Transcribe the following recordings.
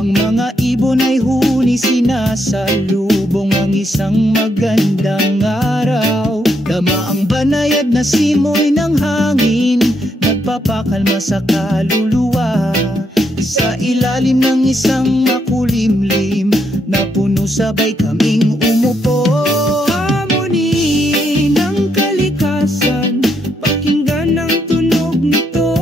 Ang mga ibon ay huni, sinasalubong ang isang magandang araw. Dama ang banayad na simoy ng hangin, nagpapakalma sa kaluluwa. Sa ilalim ng isang makulimlim na puno, sabay kaming umupo. Harmony ng kalikasan, pakinggan ang tunog nito.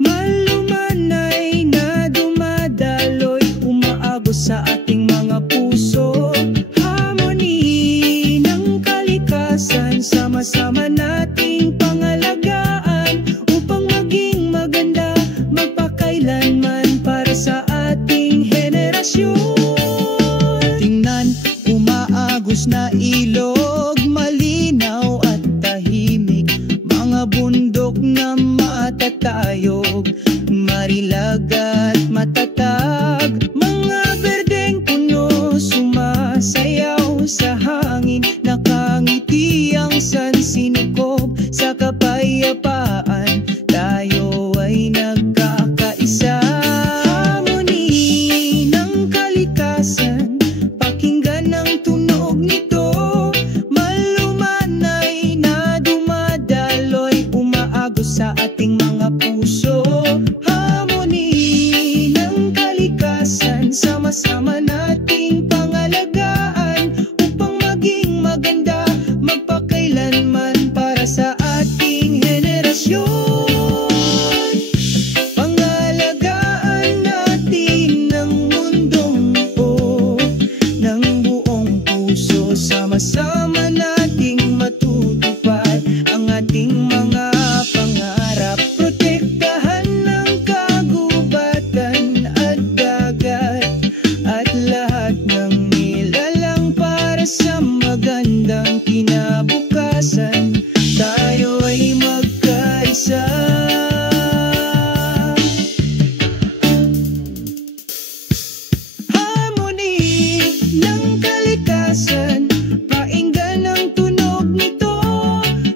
Malumanay na dumadaloy, umaagos sa ating mga puso. Harmony ng kalikasan, sama-sama nating pangalagaan upang maging maganda magpakailanman para sa ating henerasyon. Tingnan, umaagos na ilog, malinaw at tahimik, mga bundok na matatayog, marilag at matatag, mga berdeng puno sumasayaw sa hangin, nakangiti ang sansinukob sa kapayapaan, tayo ay nagkakaisa. Harmony ng kalikasan, pakinggan ang tunog nito. Malumanay na dumadaloy, umaagos sa ating mga puso. Harmony ng kalikasan, sama-sama nating pangalagaan upang maging maganda magpakailanman para sa ating henerasyon. Pangalagaan natin ng mundong ito ng buong puso, sama-sama nating matutupad ang ating mga pangarap. Protektahan ng kagubatan at dagat at lahat ng nilalang para sa magandang kinabukasan, tayo ay magkaisa. Harmony ng kalikasan, painggan ang tunog nito.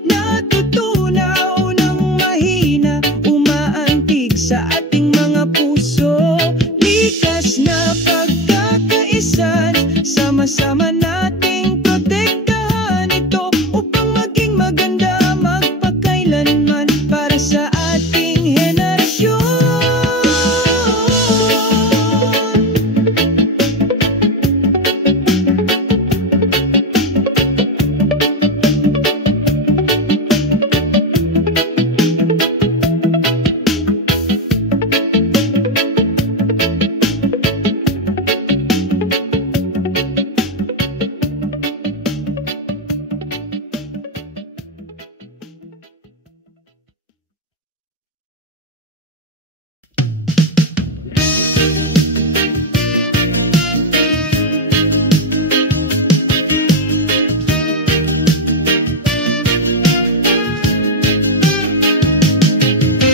Natutunaw ng mahina, umaantig sa ating mga puso. Likas na pagkakaisan, sama-sama nating protektahan ito upang maging maganda magpakailanman para sa ating henerasyon.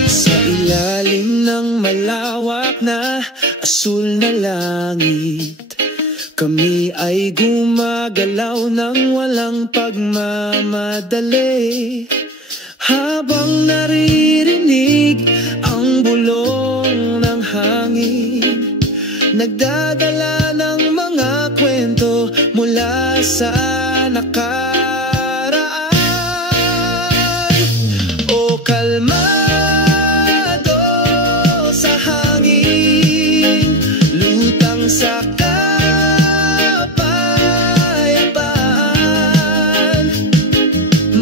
Sa ilalim ng malawak na asul na langit, kami ay gumagalaw ng walang pagmamadali. Habang naririnig ang bulong ng hangin, nagdadala ng mga kwento mula sa nakaraan. O kalmado sa hangin, lutang sa kapayapaan,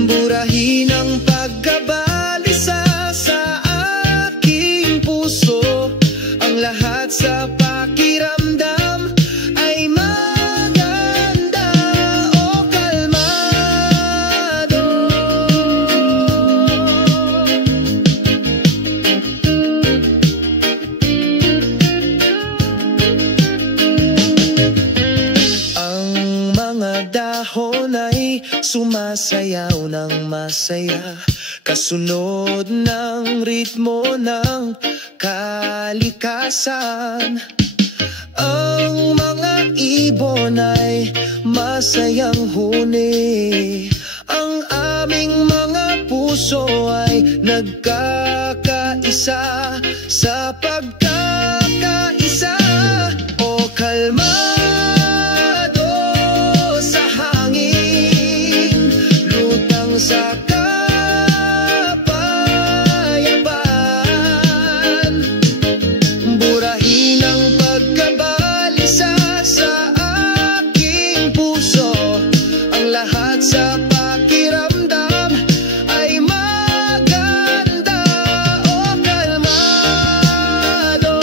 burahin ang pagkabalisa sa aking puso. Ang lahat sa pakiramdam ay maganda. O kalmado dahon ay sumasayaw ng masaya, kasunod ng ritmo ng kalikasan. Ang mga ibon ay masayang huni, ang aming mga puso ay nagkakaisa sa pagkakaisa. O kalmado sa hangin, lutang sa kapayapaan, burahin ang pagkabalisa sa aking puso, ang lahat sa pakiramdam ay maganda. O kalmado,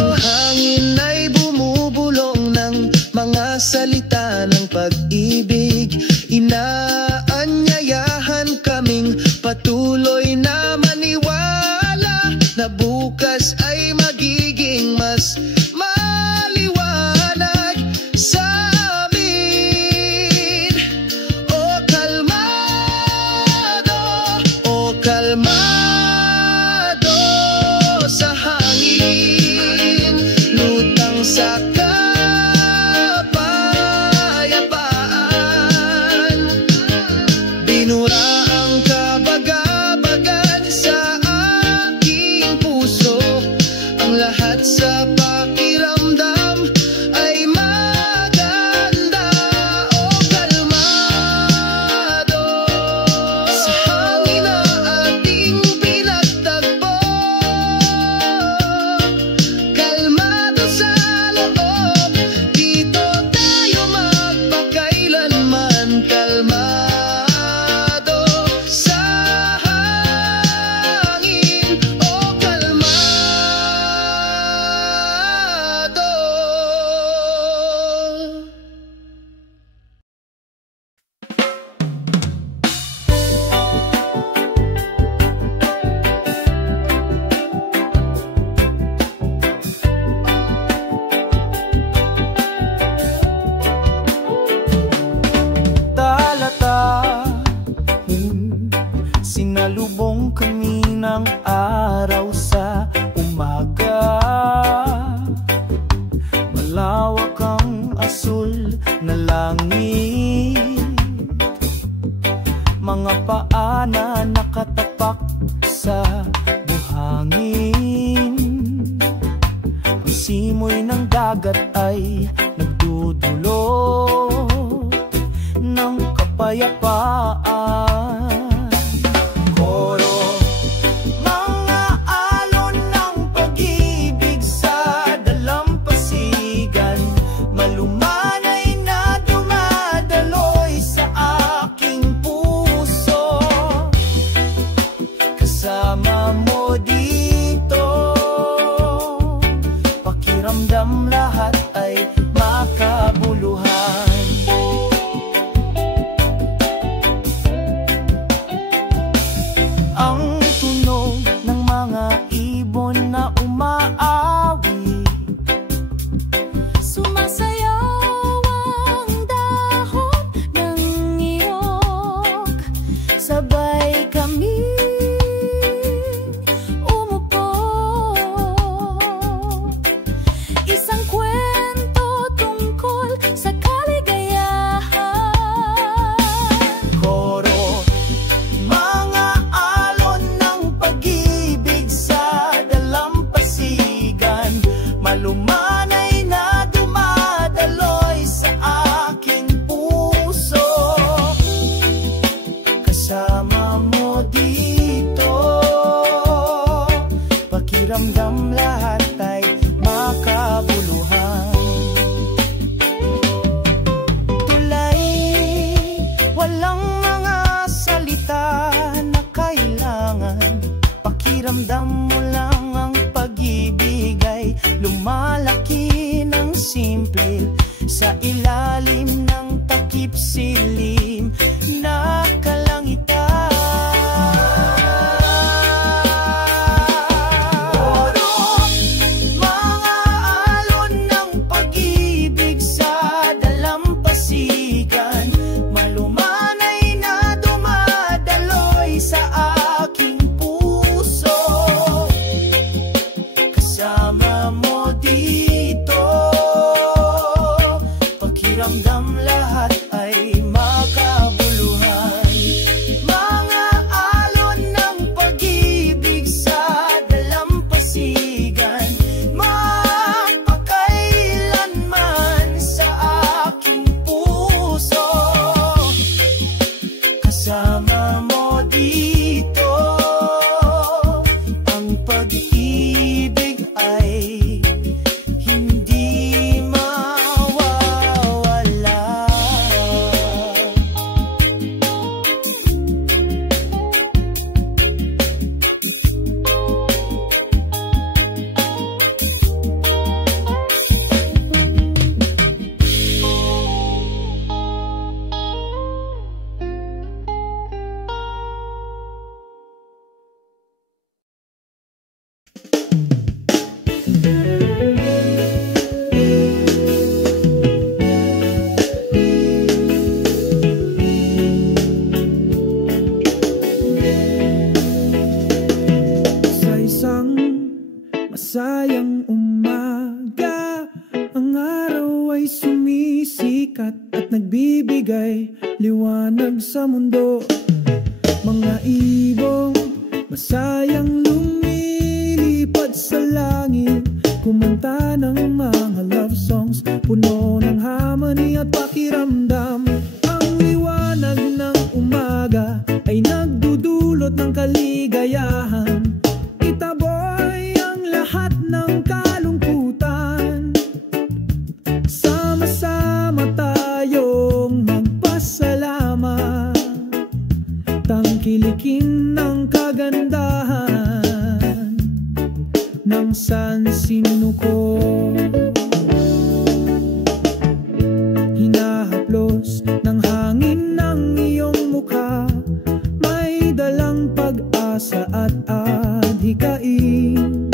ang hangin ay bumubulong ng mga salita ng pag-ibig, inaanyayahan kaming patuloy na maniwala na bukas ay magiging mas maliwanag sa amin. O kalmado, o kalmado sa hangin, lutang sa kapayapaan, binura ang kabagabagan sa aking puso, ang lahat sa pakiramdam ay maganda. O kalmado sa hangin na ating pinagtagpo, kalmado sa loob, dito tayo magpakailanman. Kalmado sa hangin, o kalmado. Talata, sinalubong kami ng araw sa umaga. Malawak ang asul na langit, mga paa na nakatapak sa buhangin. Ang simoy ng dagat ay nagdudulot ng kapayapaan. Koro, mga alon ng pag-ibig sa dalampasigan, malumanay na dumadaloy sa aking puso. Kasama mo dito, pakiramdam lahat ay makabuluhan. liwanag sa mundo. Mga ibong masayang lumilipad sa langit, kumanta ng mga love songs, puno ng harmony at pakiramdam. Ang liwanag ng umaga ay nagdudulot ng kaligayahan. Itaboy ang lahat ng kalungkutan. Sama-sama tayong magpasalamat, tangkilikin ng kagandahan ng San Sinuko. Hinahaplos ng hangin ng iyong mukha, may dalang pag-asa at adhikain.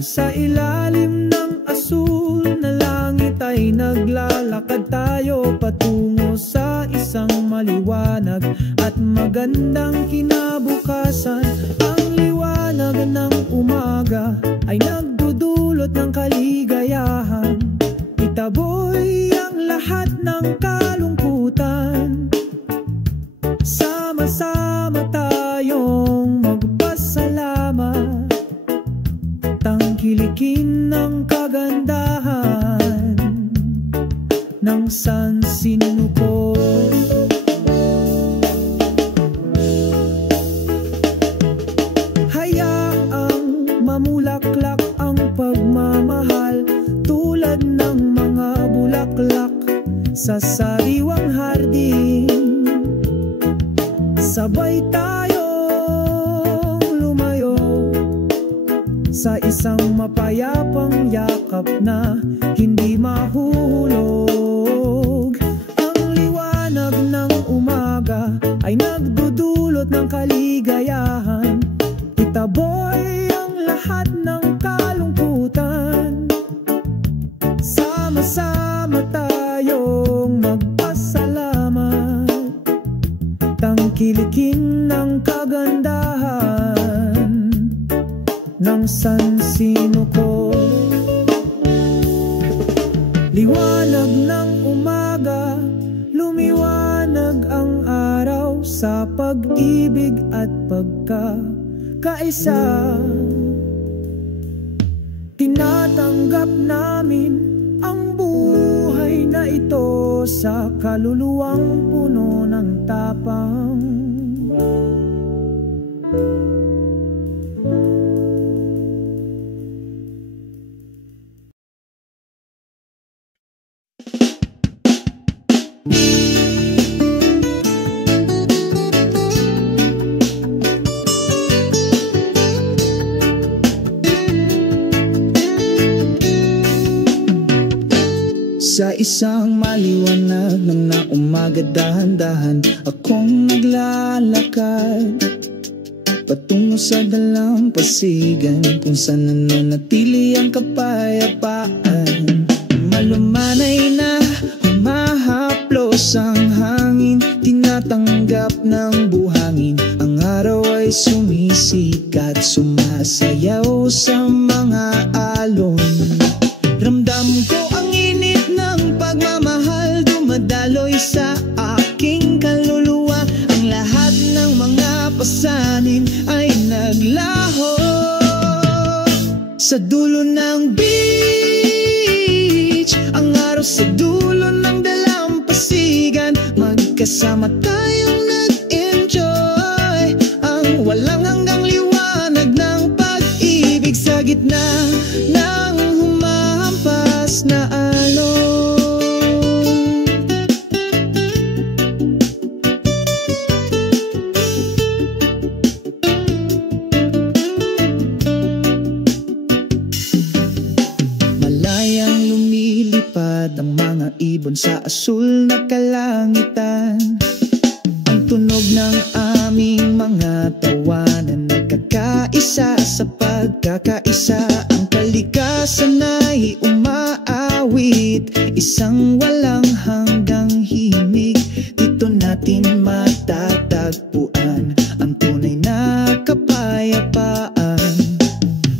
Sa ilalim ng asul na langit ay naglalakad tayo patungo sa isang maliwanag at magandang kinabukasan. Ang liwanag ng umaga ay nagdudulot ng kaligayahan. Itaboy ang lahat ng kalungkutan. Sama-sama tayong magpasalamat, tangkilikin ng kagandahan ng San Sinuko. Hayaang mamulaklak ang pagmamahal tulad ng mga bulaklak sa sariwang hardin. Sabay tayong lumayo sa isang mapayapang yakap na hindi mahuhulog. Ang liwanag ng umaga ay nagdudulot ng kaligayahan. Itaboy ang lahat ng kalungkutan. Sama-sama tayong magpasalamat, tangkilikin ng kagandahan ng San Sinuko. Liwanag ng umaga, lumiwanag ang araw sa pag-ibig at pagkakaisa. Tinatanggap namin ang buhay na ito sa kaluluwang puno ng tapang. Sa isang maliwanag ng na umaga, dahan-dahan akong naglalakad patungo sa dalampasigan kung saan nananatili ang kapayapaan. Malumanay na humahaplos ang hangin, tinatanggap ng buhangin. Ang araw ay sumisikat, sumasayaw sa mga alon. Ramdam ko ang init ng pagmamahal, dumadaloy sa aking kaluluwa. Ang lahat ng mga pasanin ay naglaho sa dulo ng beach. Ang araw sa dulo ng dalampasigan, magkasama tayong nag-enjoy. Ang walang hanggang liwanag ng pag-ibig sa gitna ng humahampas na alon. Malayang lumilipad ang mga ibon sa asul na kalangitan. Ang tunog ng aming mga tawanan, nagkakaisa sa pagkakaisa. Ang kalikasan ay umaawit, isang walang hanggang himig. Dito natin matatagpuan ang tunay na kapayapaan.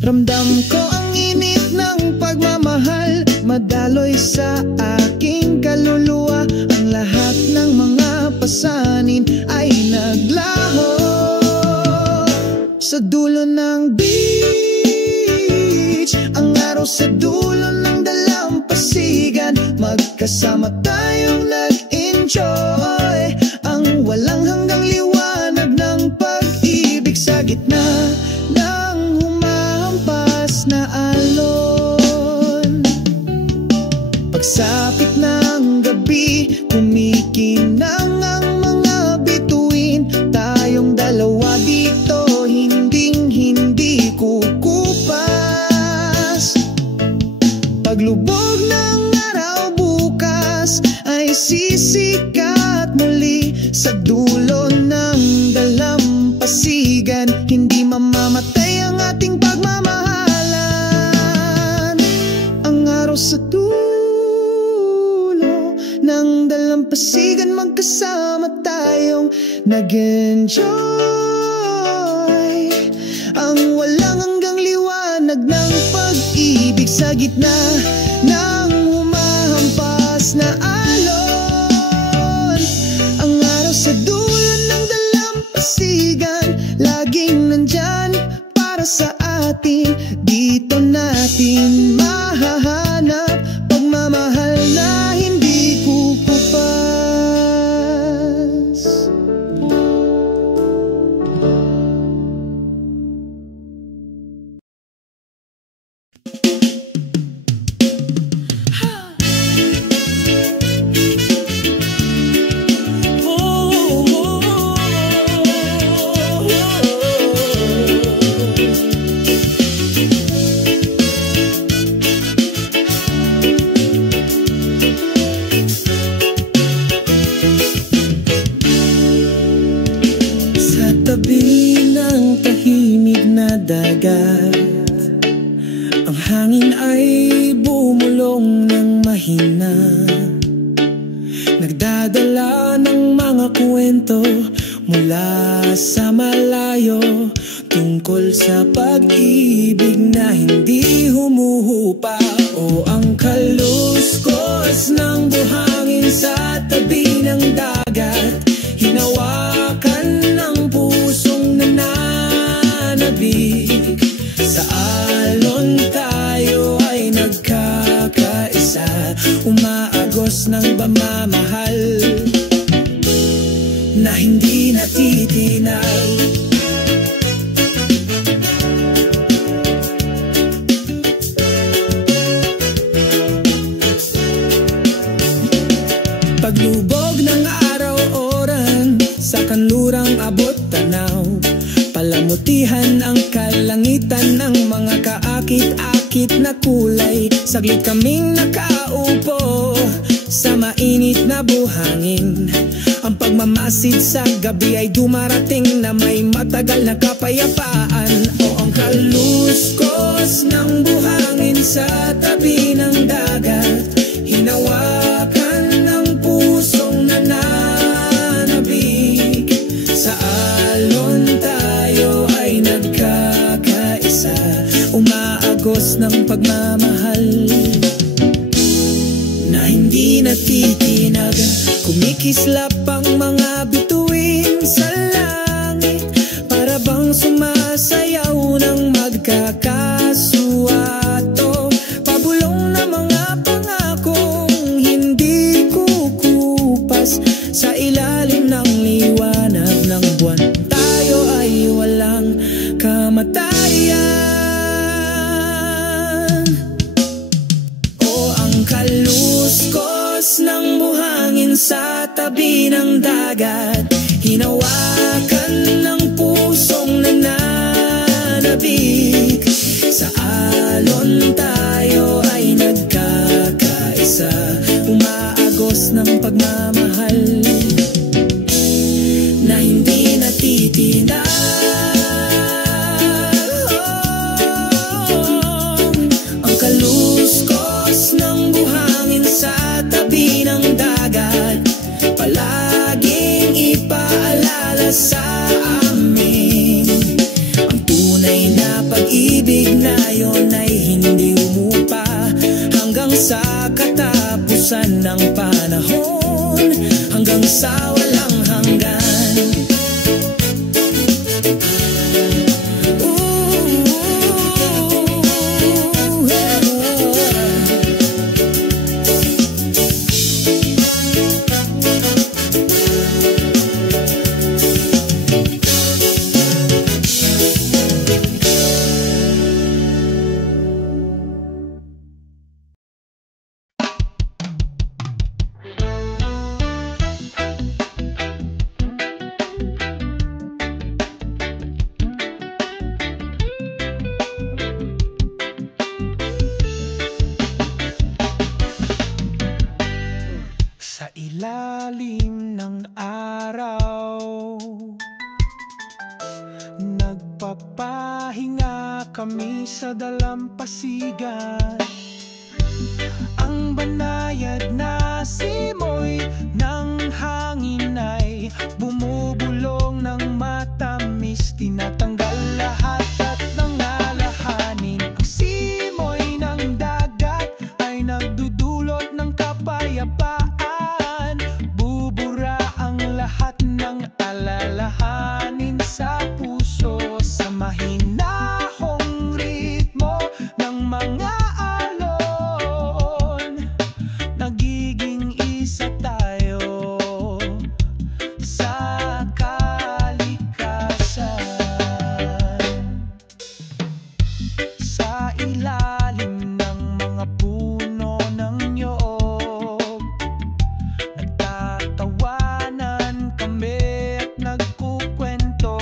Ramdam ko ang init ng pagmamahal, madaloy sa aking kaluluwa. Ang lahat pasanin ay naglaho. Sa dulo ng beach, ang araw sa dulo ng dalampasigan, magkasama tayong nag-enjoy. Ang walang hanggang liwanag ng pag-ibig sa gitna ng humahampas na alon. Pagsapit ng gabi, kumikinang ang mga bituin. Tayong dalawa dito, hinding-hindi kukupas. Paglubog ng araw bukas ay sisikat muli sa dulo ng dalampasigan. Hindi mamamatay ang ating pagmamahalan. Ang araw sa dulo ng dalampasigan, magkasama tayong nag-enjoy. Ang walang hanggang liwanag ng pag-ibig sa gitna ng humahampas na alon. Ang araw sa dulo ng dalampasigan, laging nandyan para sa atin. Dito natin mahahanap pagmamahal na hindi kukupas. Tabi ng tahimik na dagat, ang hangin ay bumulong ng mahina, nagdadala ng mga kwento mula sa malayo, tungkol sa pag-ibig na hindi humuhupa. O ang kaluskos ng buhangin sa tabi ng dagat, hinawakan ng pusong nananabik. Sa alon tayo ay nagkakaisa, umaagos ng pagmamahal na hindi natitinag. Paglubog ng araw-oran, sa kanlurang abot tanaw, palamutihan ang kalangitan ng mga kaakit-akit na kulay. Saglit kaming nakaupo sa mainit na buhangin. Ang pagmamasid sa gabi ay dumarating na may matagal na kapayapaan. O ang kaluskos ng buhangin sa tabi ng dagat, hinawakan ng pusong nananabik. Sa alon tayo ay nagkakaisa, umaagos ng pagmamahal na hindi natitinag. Kumikislap ang mga bituin sa langit, para bang sumasayaw ng magkakasuato. Pabulong na mga pangakong hindi kukupas, sa ilalim ng liwanag ng buwan tayo ay walang kamatayan. O ang kaluskos ng buhangin sa tabi ng dagat, hinawakan ng pusong nananabik. Sa alon tayo ay nagkakaisa, umaagos ng pagmamahal na hindi natitinag. Ang kaluskos ng buhangin sa tabi ng dagat, palaging ipaalala sa amin ang tunay na pag-ibig na yon ay hindi umupa hanggang sa katapusan ng panahon, hanggang sa walang ilalim ng araw. Nagpapahinga kami sa dalampasigan. Ang banayad na simoy ng hangin ay bumubulong ng matamis. Tinatanggal lahat at nangalahanin. Ang simoy ng dagat ay nagdudulot ng kapayapaan. Bubura ang lahat ng alalahanin sa puso. Sa mahinahong ritmo ng mga alon, nagiging isa tayo sa kalikasan. Sa ilalim ng mga puno ng niyog, nagtatawanan kami at nagkukwento.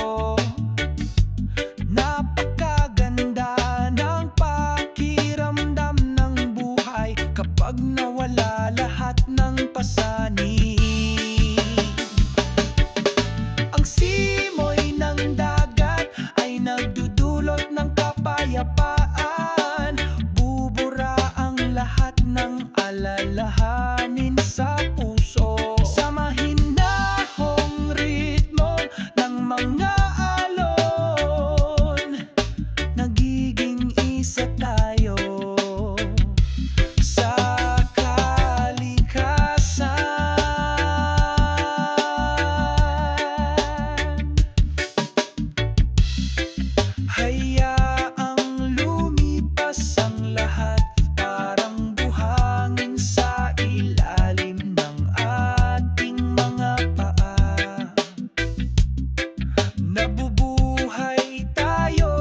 Napakaganda ng pakiramdam ng buhay kapag nawala lahat ng pasanin. Ang simoy ng dagat ay nagdudulot ng kapayapaan. Bubura ang lahat ng alalahanin sa puso. Sa mahinahong ritmo ng mga alon, nagiging isa tayo sa kalikasan. Hayaang lumipas ang lahat, parang buhangin sa ilalim ng ating mga paa. Nabubuhay tayo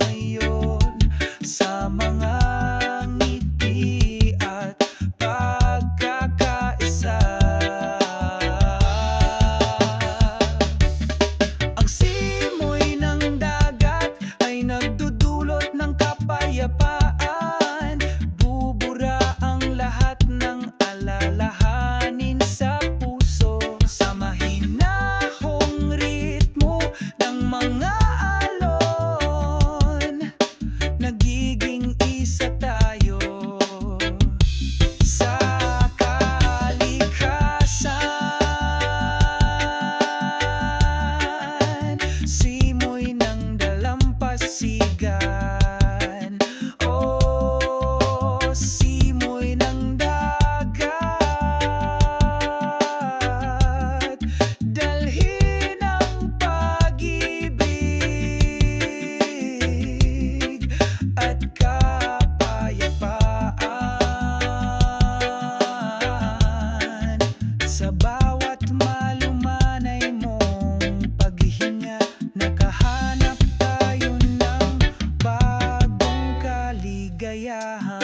ngayon sa mga ngiti at pagkakaisa. Ang simoy ng dagat ay nagdudulot ng kapayapaan. Bubura ang lahat ng alalahanin sa puso. Sa mahinahong ritmo ng mga alon, nagiging isa tayo sa kalikasan. Simoy ng dalampasigan, oh, simoy ng dagat. Dalhin ang pag-ibig at kapayapaan sa bawat malumanay mong paghinga. Nakahanap tayo ng bagong kaligayahan.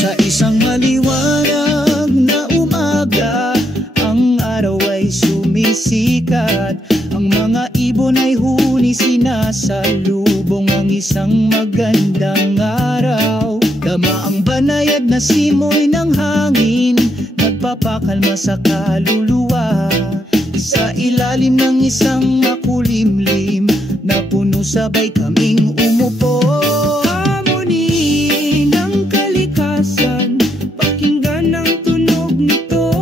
Sa isang maliwanag na umaga, ang araw ay sumisikat. Ang mga ibon ay huni, sinasalubong ang isang magandang araw. Dama ang banayad na simoy ng hangin, nagpapakalma sa kaluluwa. Sa ilalim ng isang makulimlim na puno, sabay kaming umupo. Harmony ng kalikasan, pakinggan ang tunog nito.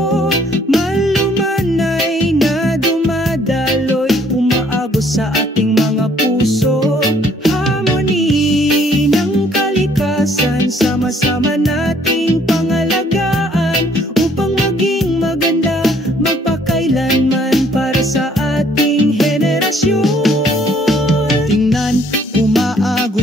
Malumanay na dumadaloy, umaagos sa ating mga puso. Harmony ng kalikasan, sama-sama nating pangalagaan upang maging maganda magpakailanman para sa ating henerasyon.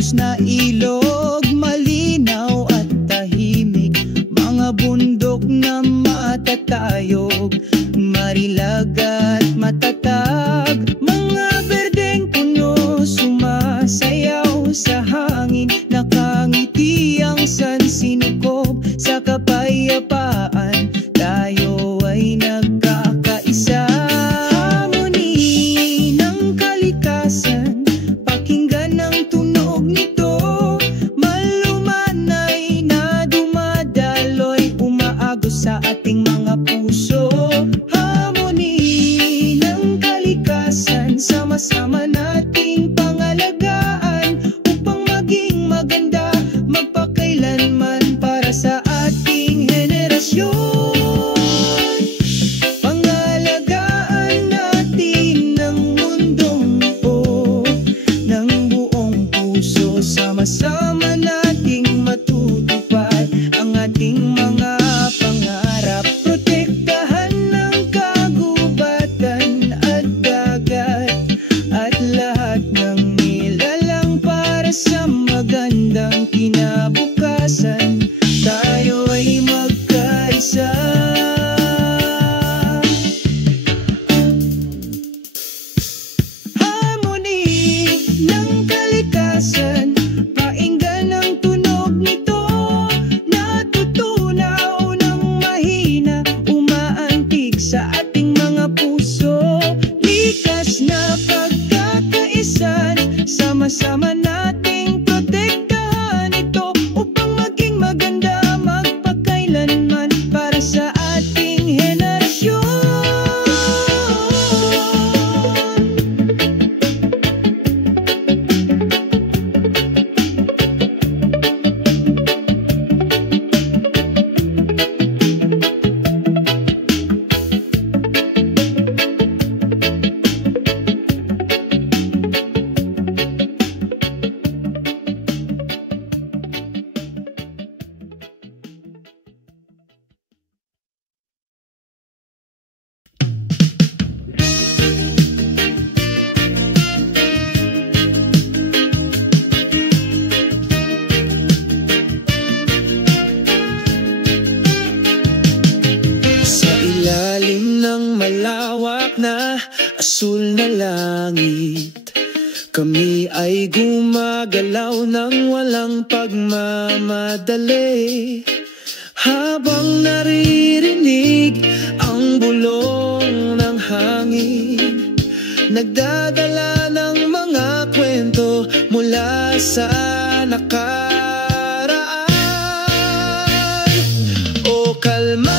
maayos na ilog, malinaw at tahimik, mga bundok na matatayog, marilag at matatag, mga berdeng puno sumasayaw sa hangin, nakangiti ang sansinukob sa kapayapaan, tayo ay nagkakaisa. Harmony ng kalikasan, pakinggan ang tunog nito, malumanay na dumadaloy, umaagos sa ating mga puso. Harmony ng kalikasan, sama-sama nating pangalagaan upang maging maganda, magpakailanman para sa ating henerasyon. Pangalagaan natin ang mundong ito ng buong puso, sama-sama nating matutupad ang ating mga pangarap, protektahan ng kagubatan at dagat at lahat ng nilalang para sa magandang kinabukasan, tayo ay magkaisa. Harmony ng kalikasan, painggan ang tunog nito, natutunaw ng mahina, umaantig sa ating mga puso, likas na pagkakaisan, sama-sama nating protektahan ito upang maging maganda, magpakailanman para sa ating henerasyon. Sa ilalim ng malawak na asul na langit, kami ay gumagalaw ng walang pagmamadali, habang naririnig ang bulong ng hangin, nagdadala ng mga kwento mula sa nakaraan. O kalmado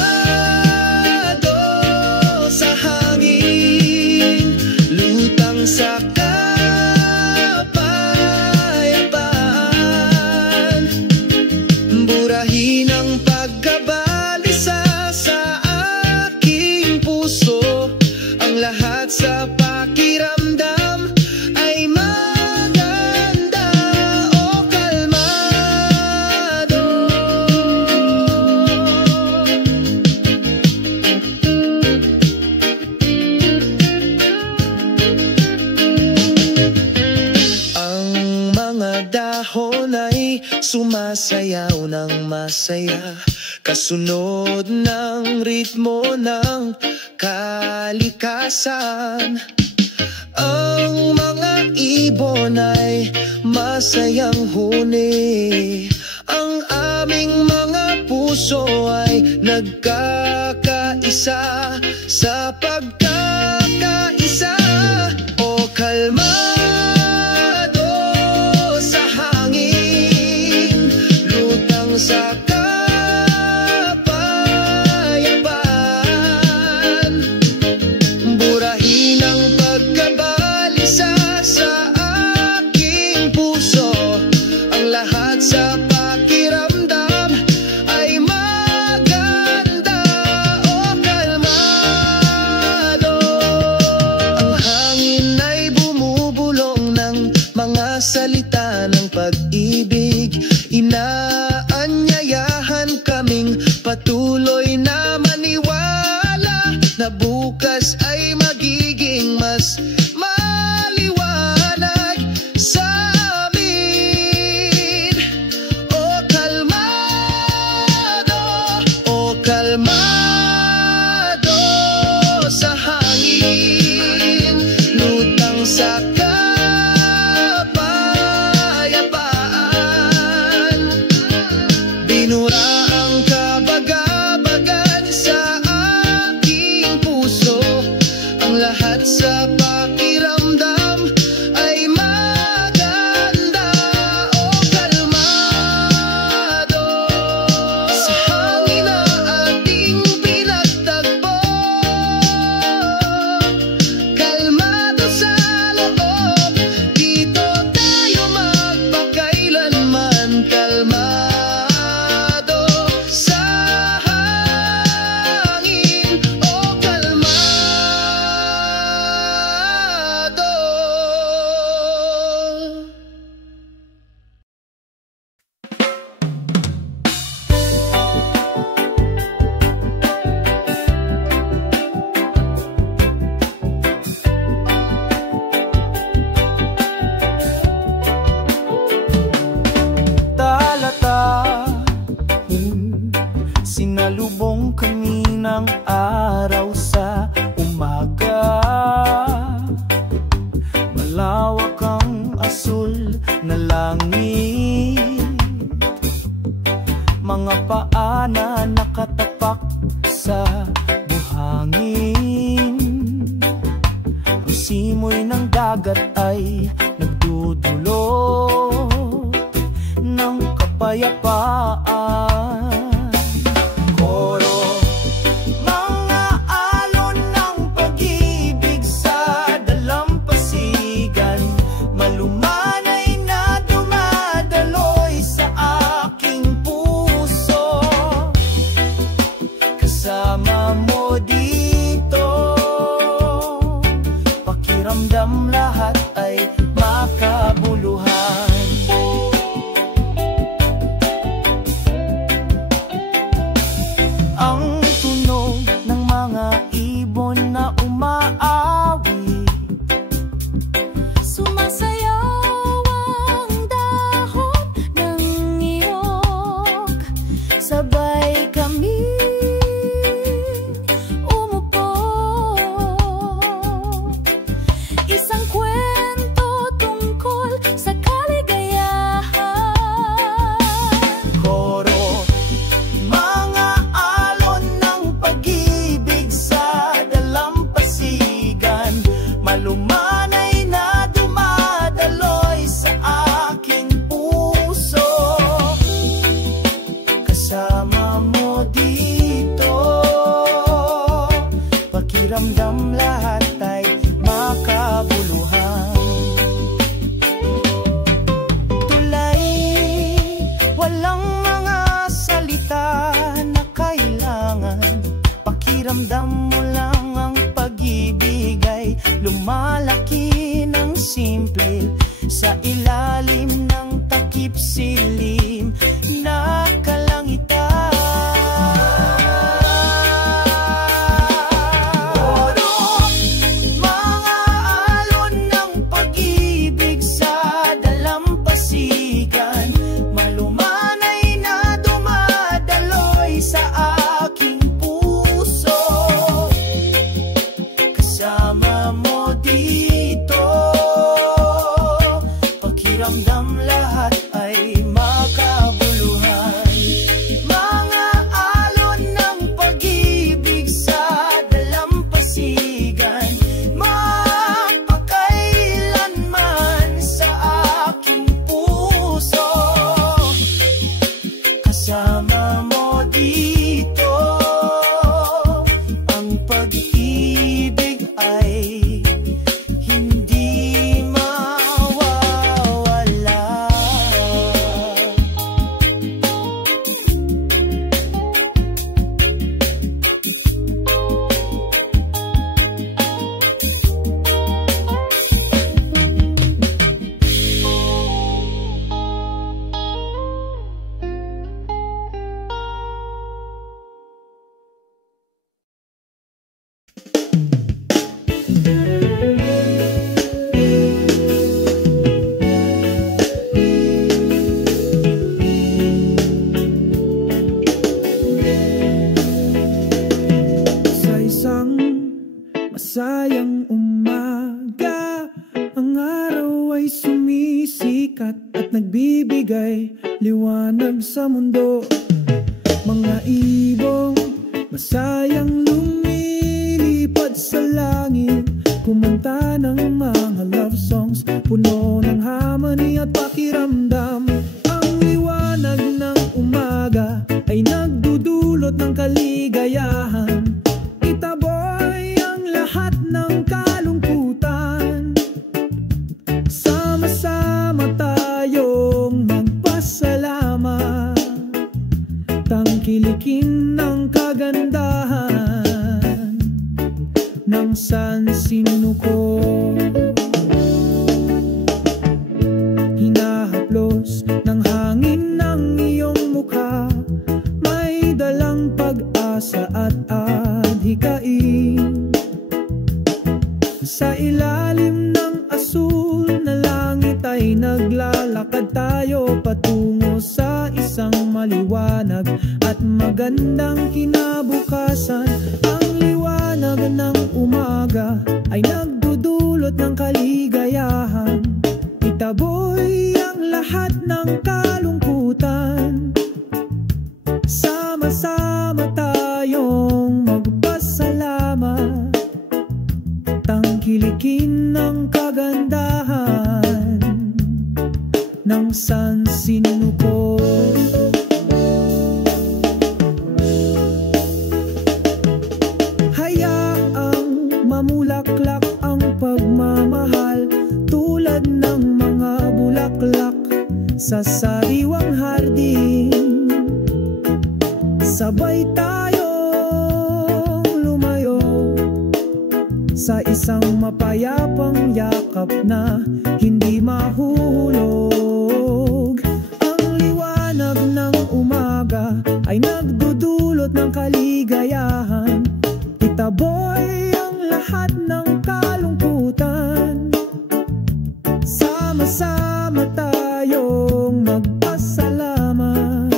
sa hangin, lutang sa kapayapaan, burahin ang pagkabalisa sa aking puso, ang lahat sa pakiramdam ay maganda. O kalmado, ang mga dahon ay sumasayaw ng masaya, kasunod ng ritmo ng kalikasan. Ang mga ibon ay masayang huni, ang aming mga puso ay nagkakaisa sa pagkakaisa. O kalmado sa hangin, lutang sa kapayapaan, burahin ang pagkabalisa sa aking puso, ang lahat sa pakiramdam ay maganda. O kalmado, ang hangin ay bumubulong ng mga salita ng pag-ibig, inaanyayahan kaming patuloy na maniwala na bukas ay magiging mas maliwanag sa amin. asul na langit, mga paa na nakatapak sa buhangin. Ang simoy ng dagat ay nagdudulot ng kapayapaan. Koro, mga alon ng pag-ibig sa dalampasigan, malumanay na dumadaloy sa aking puso. Kasama mo dito, pakiramdam lahat ay makabuluhan. Ang tunog ng mga ibon na umaawit, sumasayaw ang dahon ng iyok, sabay kami umupo. Isang kwento tungkol sa kaligayahan. koro, mga alon ng pag-ibig sa dalampasigan, malumanay na dumadaloy sa aking puso. Kasama mo dito, pakiramdam lahat ay makabuluhan. Tulay, walang mga salita na kailangan, pakiramdam mo lang ang pag-ibig ay lumalaki ng simple sa ilalim ng takip silim na kalangitan. Koro, mga alon ng pag-ibig sa dalampasigan, malumanay na dumadaloy sa aking puso. Kasama mo dito, pakiramdam lahat ay makabuluhan. Mga alon ng pag-ibig sa dalampasigan, magpakailanman sa aking puso. Kasama mo dito, ang pag-ibig ay hindi mawawala. Sa isang masayang umaga, ang araw ay sumisikat at nagbibigay liwanag sa mundo. Mga ibong masayang lumilipad sa langit, kumanta ng mga love songs, puno ng harmony at pakiramdam. Ang liwanag ng umaga ay nagdudulot ng kaligayahan. Itaboy ang lahat ng kalungkutan. Sama-sama tayong magpasalamat, tangkilikin ng kagandahan ng San Sinuko. Hinahaplos ng hangin ng iyong mukha, may dalang pag-asa at adhikain. Sa ilalim ng asul na langit ay naglalakad tayo patungo sa isang maliwanag at magandang kinabukasan. Ang liwanag ng umaga ay nagdudulot ng kaligayahan. Itabo ng sansinuko. Hayaang mamulaklak ang pagmamahal tulad ng mga bulaklak sa sariwang hardin. Sabay tayong lumayo sa isang mapayapang yakap na hindi mahuhulog. Ang liwanag ng umaga ay nagdudulot ng kaligayahan. Itaboy ang lahat ng kalungkutan. Sama-sama tayong magpasalamat,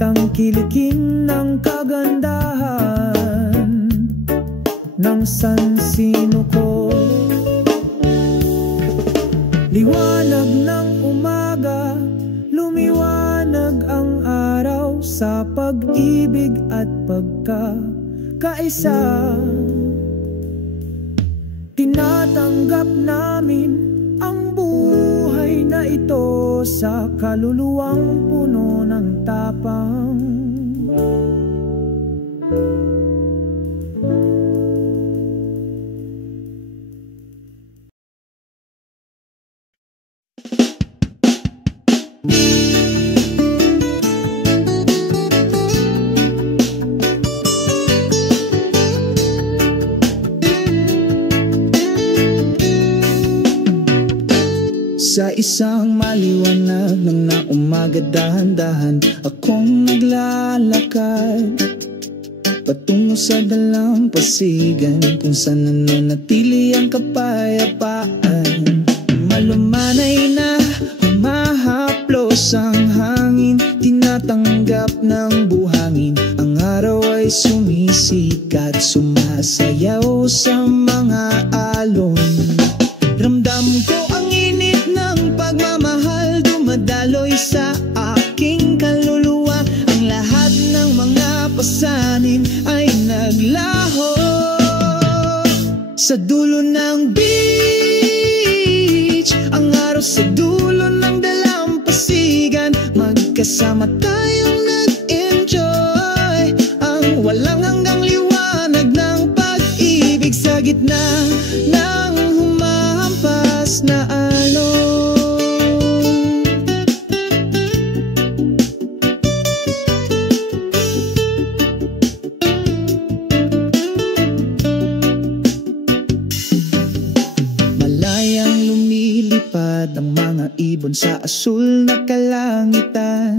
tangkilikin ng kagandahan ng sansinuko. Liwanag ng umaga, lumiwanag ang araw sa pag-ibig at pagkakaisa. Tinatanggap namin ang buhay na ito sa kaluluwang puno ng tapang. Sa isang maliwanag ng na umaga, dahan-dahan akong naglalakad patungo sa dalampasigan kung saan nananatili ang kapayapaan. Malumanay na humahaplos ang hangin, tinatanggap ng buhangin. Ang araw ay sumisikat, sumasayaw sa mga alon. Ramdam ko ang init ng pagmamahal, dumadaloy sa aking kaluluwa. Ang lahat ng mga pasanin ay naglaho sa dulo ng beach. Ang araw sa dulo ng dalampasigan, magkasama tayong nag-enjoy. Ang walang hanggang liwanag ng pag-ibig sa gitna ng humahampas na alon. Malayang lumilipad ang mga ibon sa asul na kalangitan.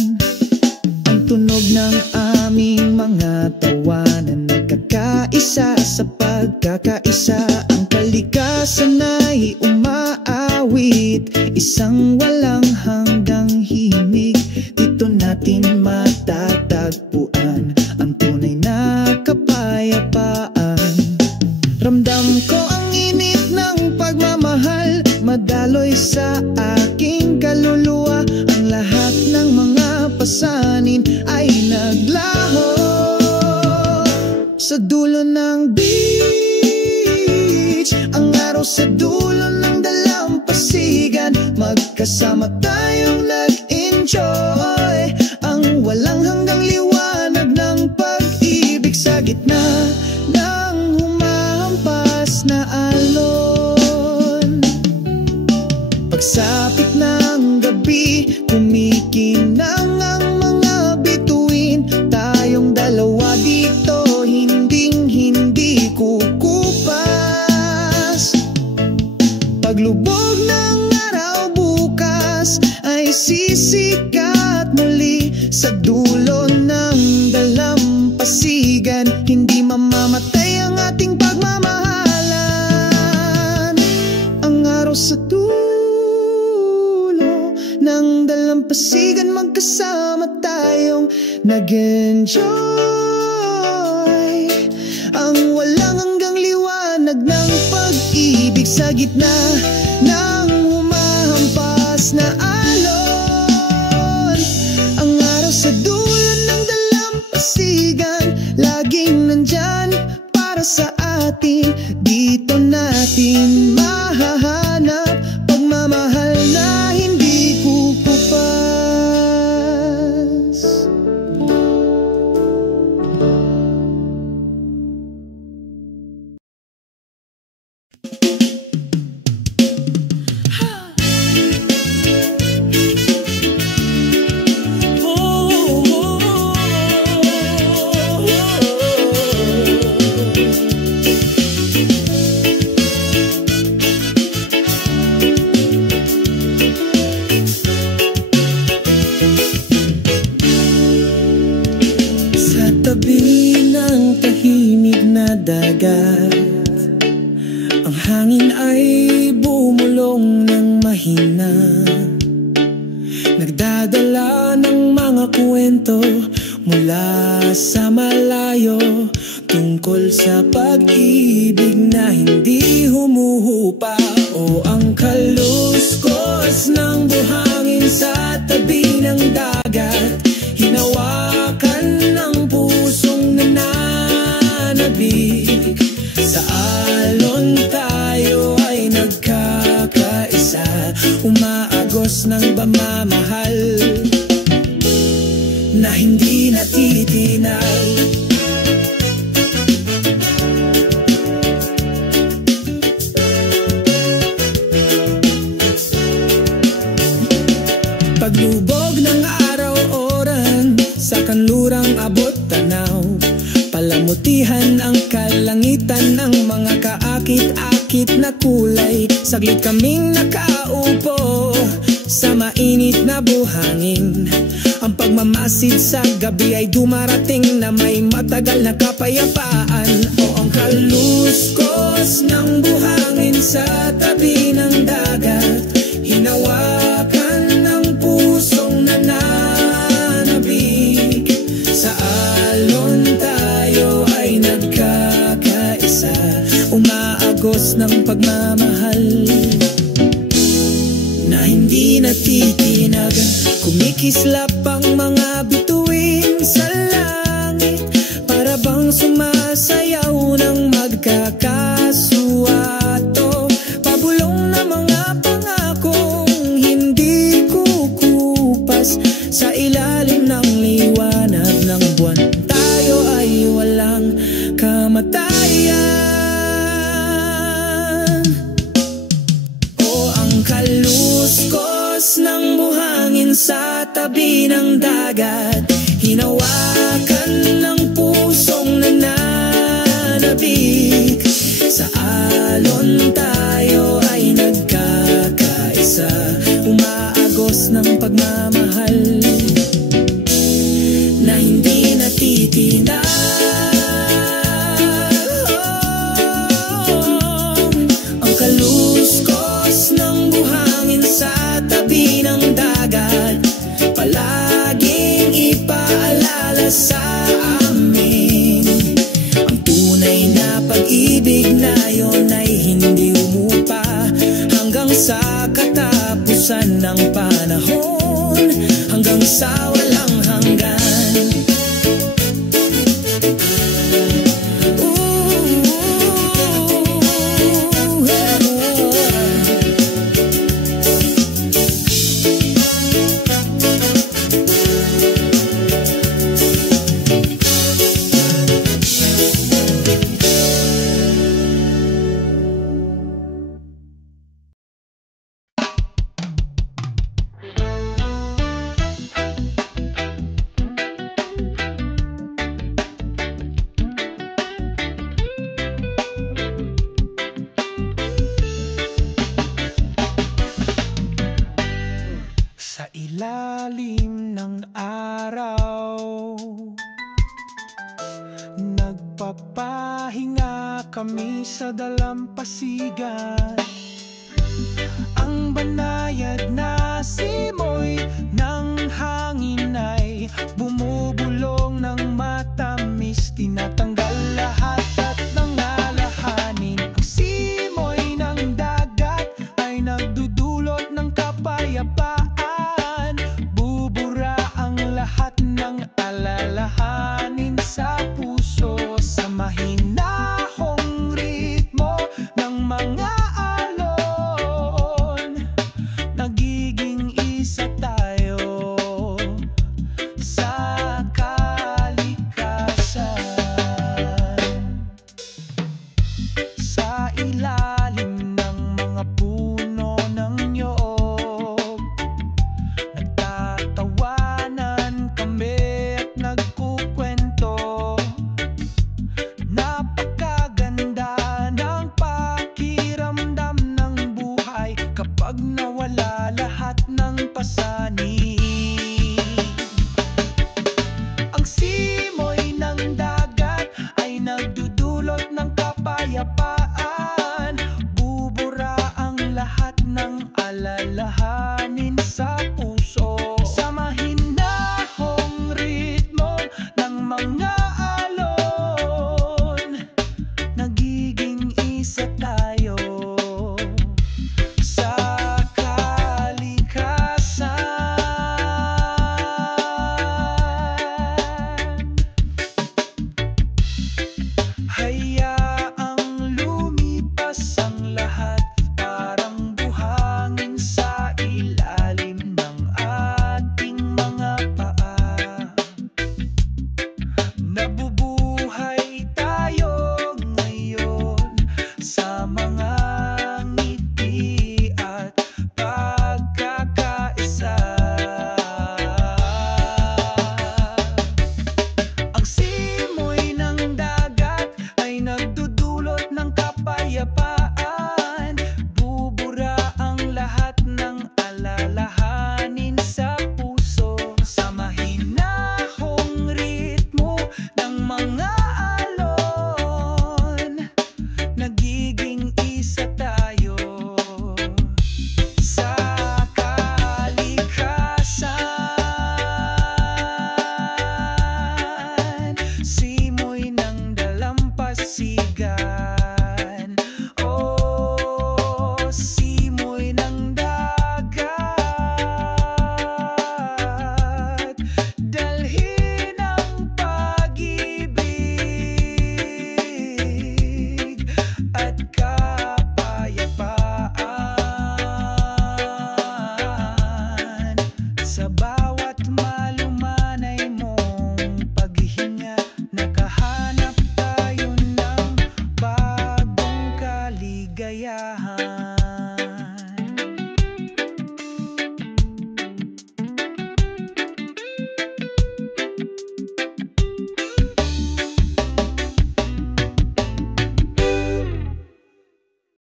Ang tunog ng aming mga tawanan, nagkakaisa sa pagkakaisa. Ang kalikasan ay umaawit, isang walang hanggang himig. Dito natin matatagpuan ang tunay na kapayapaan. Ramdam ko ang init ng pagmamahal, madaloy sa aking kaluluwa. Ang lahat ng mga pasanin ay naglaho sa dulo ng beach. Ang araw sa dulo ng dalampasigan, magkasama tayong nag-enjoy. Ang walang hanggang liwanag ng pag-ibig sa gitna ng humahampas na alon. Pagsapit ng gabi, kumikinang ang mga bituin. Tayong dalawa dito, hinding-hindi kukupas. Paglubog ng araw bukas ay sisikat muli sa dulo ng dalampasigan. Hindi mamamatay ang ating pagmamahalan. Ang araw sa dulo ng dalampasigan, magkasama tayong nag-enjoy. Ang walang hanggang liwanag ng pag-ibig sa gitna ng humahampas na alon. Ang araw sa dulo ng dalampasigan, laging nandyan para sa atin. Dito natin mahahanap pagmamahal na hindi mahina, nagdadala ng mga kwento mula sa malayo tungkol sa pag-ibig na hindi humuhupa. O ang kaluskos ng buhangin sa tabi ng dagat, hinawakan ng pusong nananabik. Sa alon tayo ay nagkakaisa, umaagos ng pamamahal na hindi natitinag. Paglubog ng araw-oran sa kanlurang abot tanaw, palamutihan ang kalangitan ng mga kaakit-akit na kulay. Saglit kaming nakaupo sa mainit na buhangin. Ang pagmamasid sa gabi ay dumarating na may matagal na kapayapaan. O ang kaluskos ng buhangin sa tabi ng dagat, hinawakan ng pusong nananabik. Sa alon tayo ay nagkakaisa, umaagos ng pagmamahal na hindi natitinag. Kumikislap ang mga bituin sa langit, para bang sumasayaw ng magkakasuato. Pabulong na mga pangakong hindi kukupas sa ilalim ng liwanag ng buwan. Tayo ay walang kamatayan. O ang kaluskos ng buhangin sa tabi ng dagat, hinawakan ng pusong nananabik. Sa alon tayo ay nagkakaisa, umaagos ng pagmamahal na hindi natitinag. Ang kaluskos ng buhangin sa tabi ng dagat, palaging ipaalala sa amin ang tunay na pag-ibig na yon ay hindi umupa hanggang sa katapusan ng panahon, hanggang sa walang hanggan. Sa ilalim ng araw, nagpapahinga kami sa dalampasigan. Ang banayad na simoy ng hangin ay bumubulong ng matamis, tinatanggal lahat at nangalahanin. Ang simoy ng dagat ay nagdudulot ng kapayapaan, bubura ang lahat ng alalahanin sa puso. Sa mahinahong ritmo ng mga alon, nagiging isa tayo sa kalikasan. Sa ilalim ng mga puno ng niyog, nagtatawanan kami at nagkukwento. Napakaganda ng pakiramdam ng buhay kapag nawala lahat ng pasanin. Ang simoy ng dagat ay nagdudulot ng kapayapaan, bubura ang lahat ng alala. lahat